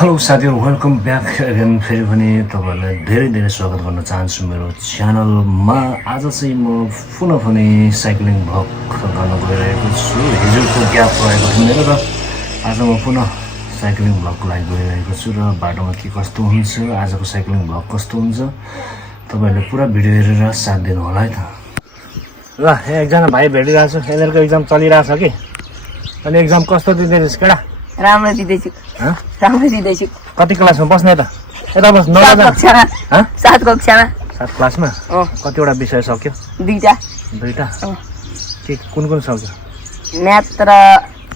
Hello साथीहरु, welcome back again. फेरि पनि तपाईहरुलाई धेरै धेरै स्वागत गर्न चाहन्छु मेरो च्यानलमा। आज चाहिँ म पुनः पनि साइक्लिङ भ्लग गर्न गइरहेको छु। हिजोको ग्याप रहेको थियो मेरो र आज म पुनः साइक्लिङ भ्लगको लागि गइरहेको छु र बाटोमा के कस्तो हुन्छ, आजको साइक्लिङ भ्लग कस्तो हुन्छ तपाईहरुले पुरा भिडियो हेरेर साथ दिनु होला है त। ल, एकजना भाइ भेटिरहेको छु। यिनीहरुको एक्जाम चलिरहेछ कि। अनि एक्जाम कस्तो दिँदैछस् केटा? राम्रो दिँदैछु। राम्रो दिँदैछु। कति क्लासमा बस्ने त? यता बस। 7 कक्षामा। 7 कक्षामा। 7 क्लासमा? कतिवटा विषय सक्यो? दुईटा। के कुन सक्यो? म्याथ र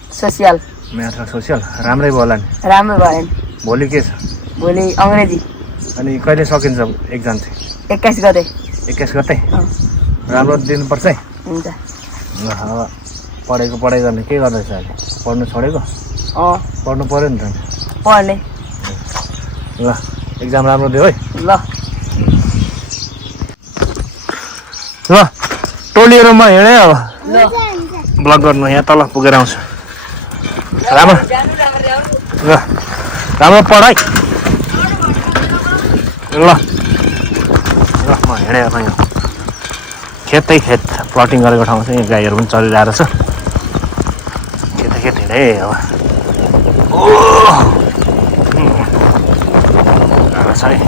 सोसियल। म्याथ र सोसियल राम्रै भयो होला नि? राम्रो भयो नि। भोलि के छ? भोलि अंग्रेजी। अनि कहिले सकिन्छ एक्जाम चाहिँ? 21 गते। 21 गते? राम्रो दिनुपर्छ है। हुन्छ। ल, अब पढाइ गर्ने के गर्दैछ अहिले? पढ्नु छोडेको? पढ्नु पर्यो नि त। पढ्ने। ल, एक्जाम राम्रो दियो है। ल ल, टोलिएर म हिँडेँ अब। ब्लग गर्नु यहाँ तल पुगेर आउँछु। राम्रो ल, राम्रो पढाइ। ल ल, म हिँडेँ अब। यहाँ खेत प्लटिङ गरेको ठाउँ चाहिँ गाईहरू पनि चलिरहेको छ। खेत हिँडेँ अब। छ है।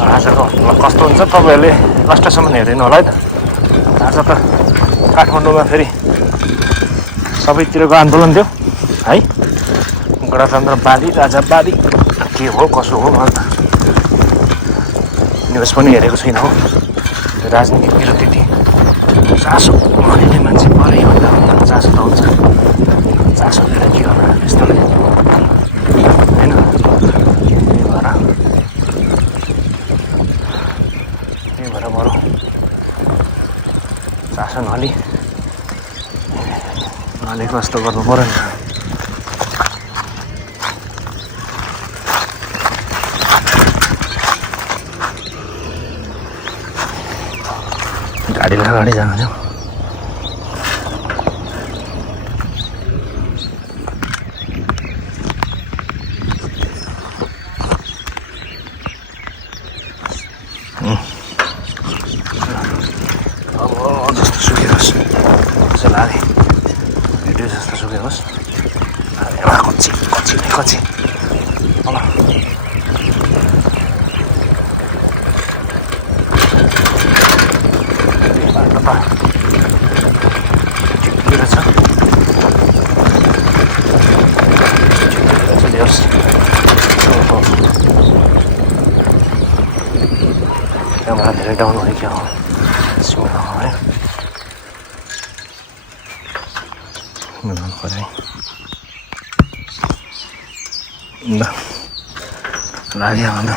आजको कस्तो हुन्छ तपाईँहरूले लास्टसम्म हेरिदिनु होला है त। आज त काठमाडौँमा फेरि सबैतिरको आन्दोलन थियो है। गणतन्त्रवादी राजावादी के हो कसो हो मलाई त न्युज पनि हेरेको छुइनँ हो। राजनीतितिर त्यति चासो नलिने मान्छे परै भन्दा चासो त हुन्छ। चासो लिएर के गर्नु यस्तोले होइन। त्यही भएर बरु चासो नलिएको जस्तो गर्नु पऱ्यो नि। गाडी जानु थियो। अब जस्तो सुके होस् जस्तो लाग्यो। भिडियो जस्तो सुके होस्। कच्ची क्यामेरा धेरै डाउन भयो क्या हो है। मिलाउनु पऱ्यो ल, लाग्यो अन्त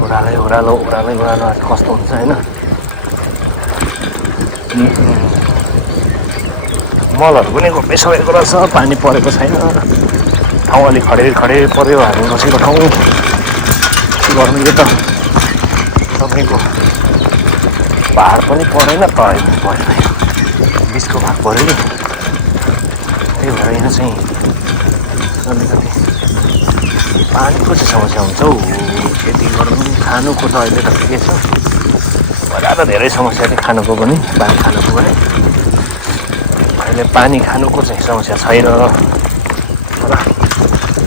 ओह्रालो कस्तो हुन्छ होइन। मलहरू पनि रोपे सकेको रहेछ, पानी परेको छैन। ठाउँ अलिक खडे पऱ्यो हामी बसेको ठाउँ। के गर्नु यो त तपाईँको पहाड पनि परेन, तराई पनि परेन, बिचको भाग पऱ्यो नि। त्यही भएर यहाँ चाहिँ अलिकति पानीको चाहिँ समस्या हुन्छ हौ। खेती गर्नु खानुको त अहिले त ठिकै छ। पहिला त धेरै समस्या थियो खानुको पनि, पानी खानुको पनि। अहिले पानी खानुको चाहिँ समस्या छैन र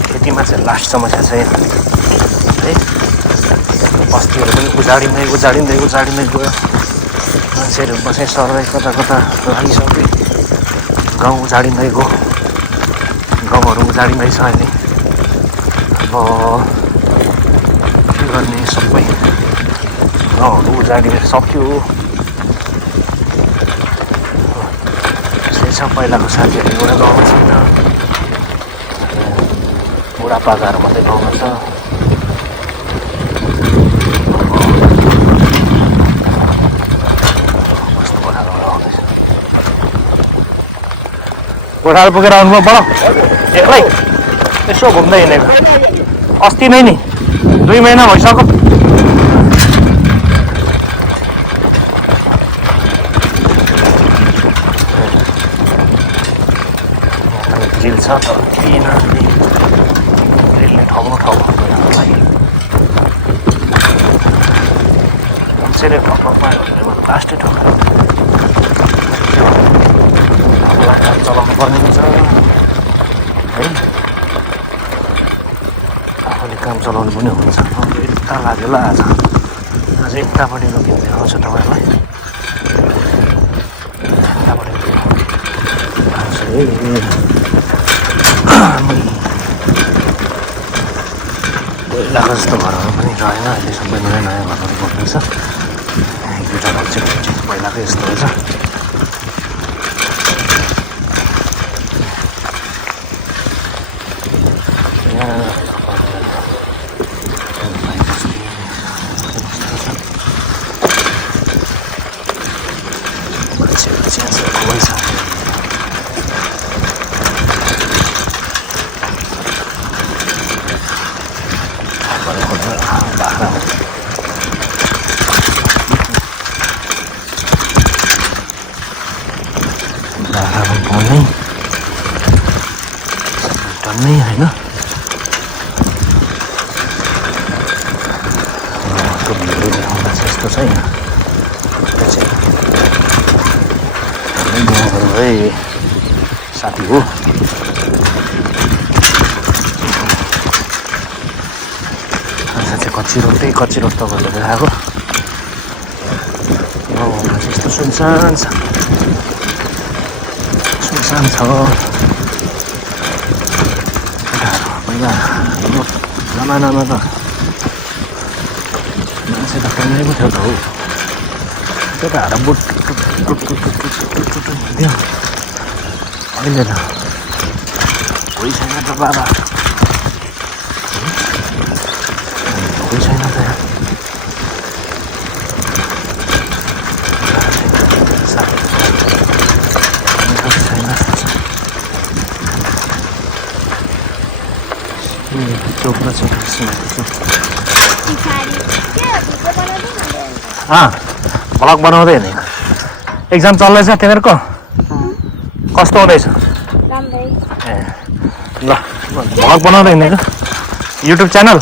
खेतीमा चाहिँ लास्ट समस्या छैन है। बस्तीहरू पनि उजाडिँदै गयो। मान्छेहरू बसे सर्दै कता लागिसक्यो। गाउँ उजाडिँदै गयो। गाउँहरू उजाडिँदैछ अहिले। अब के गर्ने, सबै गाउँहरू उजाडिएर सक्यो। त्यस्तै छ। पहिलाको साथीहरू एउटा गाउँमा छैन। बुढापाकाहरू मात्रै गाउँमा छ। गोठालो पुगेर आउनुभयो बडो एक्लै यसो घुम्दै हिँडेको। अस्ति नै नि 2 महिना भइसक्यो। रेल छ तर थिएन रेलले ठाउँमा लागि मान्छेले ठक्कर पायो भने लास्टै ठक्कर आफूलाई काम चलाउनु पर्ने हुन्छ है आफूले काम चलाउनु पनि हुन्छ यता लाग्यो ल आज यतापट्टि रोकिँदै आउँछ तपाईँहरूलाई पहिलाको जस्तो घरहरू पनि रहेन अहिले सबै नयाँ नयाँ घरहरू बन्दैछ एक दुईवटा घर चाहिँ पहिलाकै जस्तो रहेछ मान्छेहरू चाहिँ खुबै छ टन्नै होइन देखाउँदा चाहिँ यस्तो छैन चाहिँ गाउँघरकै साथी हो चाहिँ कच्ची रोड तपाईँहरूले देखाएको गाउँमा चाहिँ यस्तो सुनसान छ पहिला जमानामा त मान्छे त कमै पो थियो त हौ केटाहरू बुट हुन्थ्यो अहिले त कोही छैन त बाबा कोही छैन त चोकमा चाहिँ भ्लग बनाउँदै हिँडेको एक्जाम चल्दैछ तिमीहरूको कस्तो हुँदैछ ए ल भ्लग बनाउँदै हिँडेको युट्युब च्यानल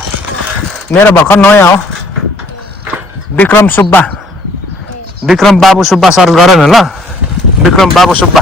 मेरो भर्खर नयाँ हो विक्रम बाबु सुब्बा सर्च गर न ल विक्रम बाबु सुब्बा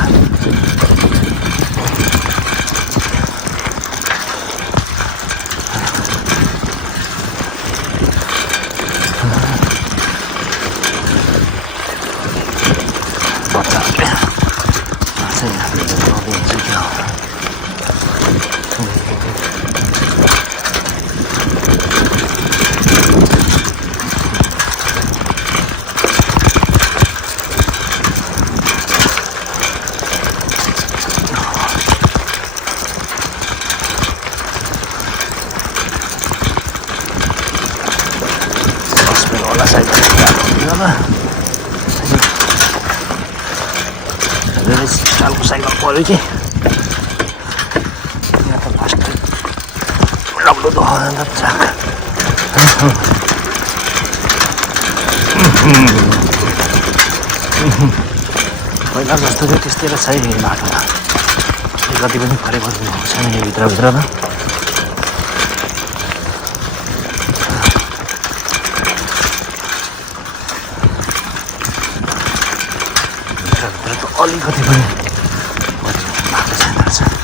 सालको साइकल पऱ्यो कि यहाँ त लास्ट राम्रो देखाउँदैन त चाक पहिला जस्तो थियो त्यस्तै र छैन बाटोमा कति पनि फरेको छैन यो भित्रभित्र त अलिकति पनि भएको छैन रहेछ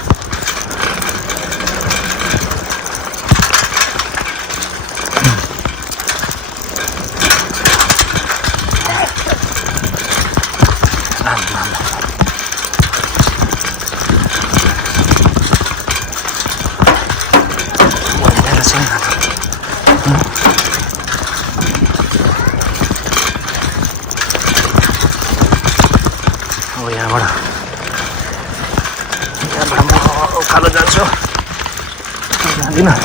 यहाँबाट म उकालो जान्छु जाँदिनँ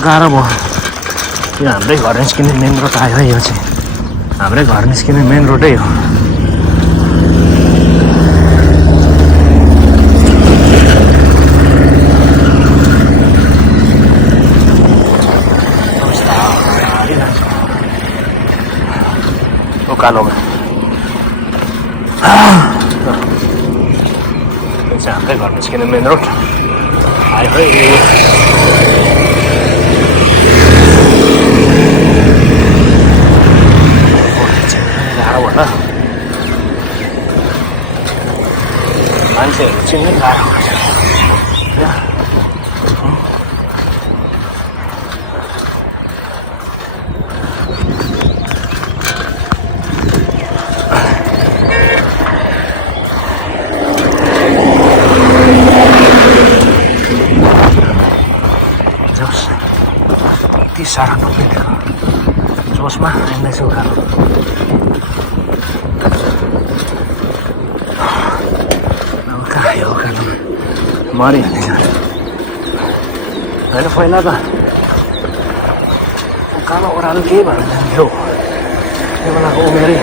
गाह्रो भयो यो हाम्रै घर निस्किने मेन रोड आयो है यो चाहिँ हाम्रै घर निस्किने मेन रोडै हो उकालोमा चाहिँ हाम्रै घर निस्किने मेन रोड आयो है गाह्रो भन्दा मान्छेहरू चिन्नै गाह्रो हुन्छ यति साह्रो नमिलेको जोसमा आइँदैछु उकालो अब कहाँ यो उकालो मरिहाल्ने होइन पहिला त उकालो ओह्रालो केही भएर जान्थ्यो त्यो बेलाको उमेरै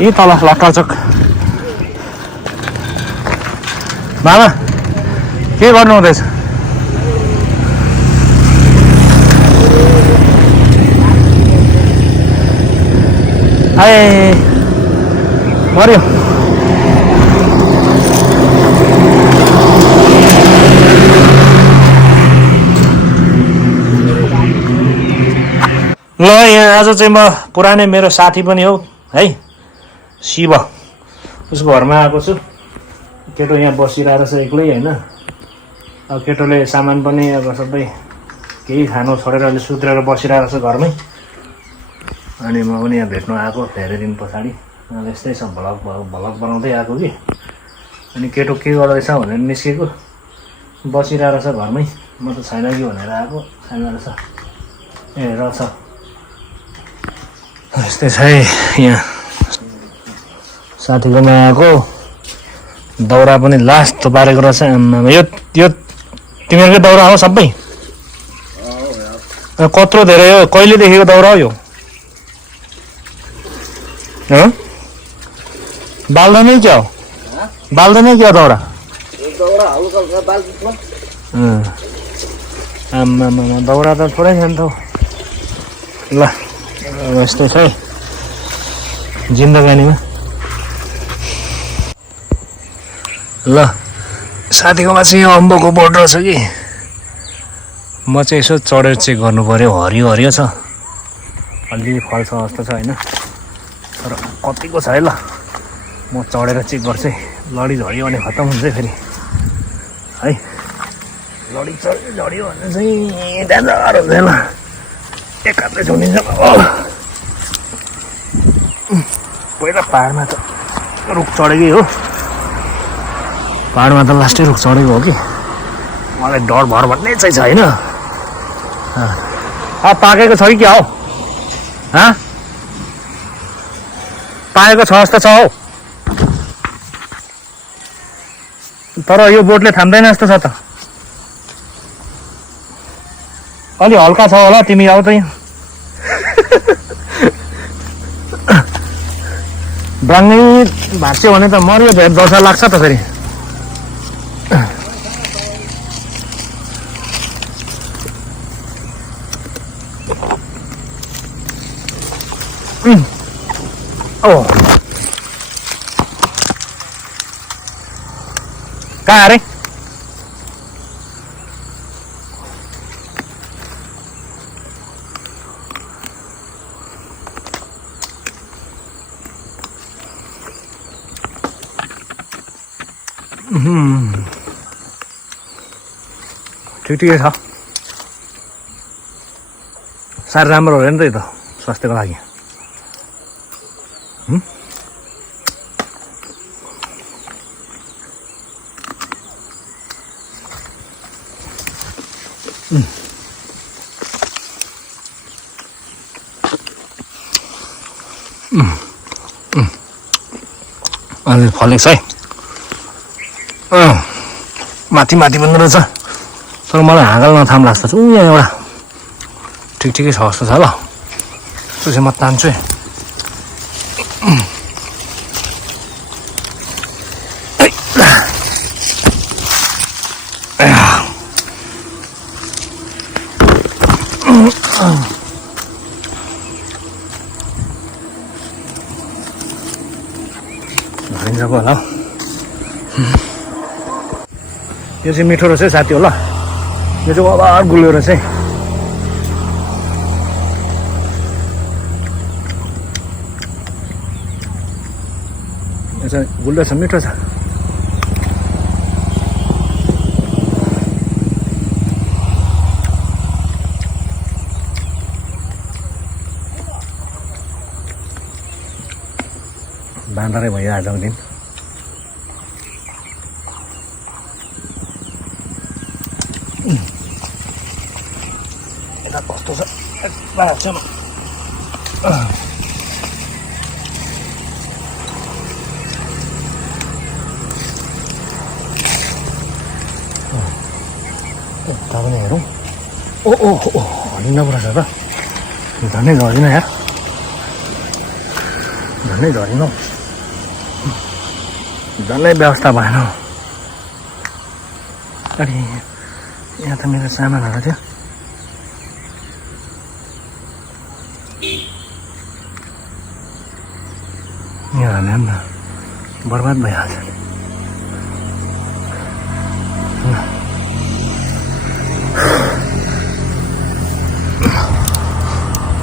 यी तल लट्टाचोक बाबा के गर्नु हुँदैछ आए मर्यो ल यहाँ आज चाहिँ म पुरानै मेरो साथी पनि हो है शिव उसको घरमा आएको छु केटो यहाँ बसिरहेको छ एक्लै होइन अब केटोले सामान पनि अब सबै केही खानु छोडेर अहिले सुत्रेर बसिरहेको छ घरमै अनि म पनि यहाँ भेट्नु आएको धेरै दिन पछाडि यस्तै छ भ्लग बनाउँदै आएको कि अनि केटो के गर्दैछ भनेर निस्केको बसिरहेको छ घरमै म त छैन कि भनेर आएको छैन रहेछ ए रहेछ यस्तै छ है यहाँ साथीकोमा आएको दाउरा पनि लास्ट पारेको रहेछ यो तिमीहरूकै दाउरा हो सबै कत्रो धेरै हो कहिलेदेखिको दाउरा हो यो बाल्दैनै क्या हो बाल्दैनै क्या दाउरा आम्मामा दाउरा त थोरै छ नि त ल यस्तै छ है जिन्दगानीमा ल साथीकोमा चाहिँ यो अम्बोको बोट रहेछ कि म चाहिँ यसो चढेर चेक गर्नु पऱ्यो हरियो हरियो छ अलिअलि फल छ जस्तो छ होइन तर कतिको छ है ल म चढेर चेक गर्छु है लडी झऱ्यो भने खत्तम हुन्छ फेरि है लडी झऱ्यो भने चाहिँ डेन्जर हुन्छ ल एक हातले झुनिन्छ पहिला पाहाडमा त रुख चढेकै हो पाहाडमा त लास्टै रुख चढेको हो कि मलाई डर भर भन्ने चाहिँ छ होइन पाकेको छ कि क्या हो पाकेको छ जस्तो छ हौ तर यो बोटले थाम्दैन जस्तो छ त अलि हल्का छ होला तिमी आऊ त यहाँ ब्राङ्गै भाँच्यो भने त मर्यो भेट दर्शा लाग्छ त फेरि कहाँ अरे ठिकै छ साह्रै राम्रो हो नि त यो त स्वास्थ्यको लागि अलि फलेको छ है माथि माथि पनि रहेछ तर मलाई हाँगल नथाम लाग्छ यहाँ एउटा ठिकै छ जस्तो छ ल त्यो चाहिँ म तान्छु है भनिन्छ होला हौ। यो चाहिँ मिठो रहेछ है साथी होला, यो चाहिँ अभार गुलियो रहेछ है। यो चाहिँ गुलियो छ, मिठो छ। बाँदरै भयो आजको दिन। यता कस्तो छ बाँच्नु। यता पनि हेरौँ। ओ ओ ओ हरिण कुरा छ त, झन्डै झरिन यार, झन्डै झरिन, झन्डै व्यवस्था भएन। अरे यहाँ त मेरो सामानहरू थियो, यहाँ हाल्यो नि त बर्बाद भइहाल्छ।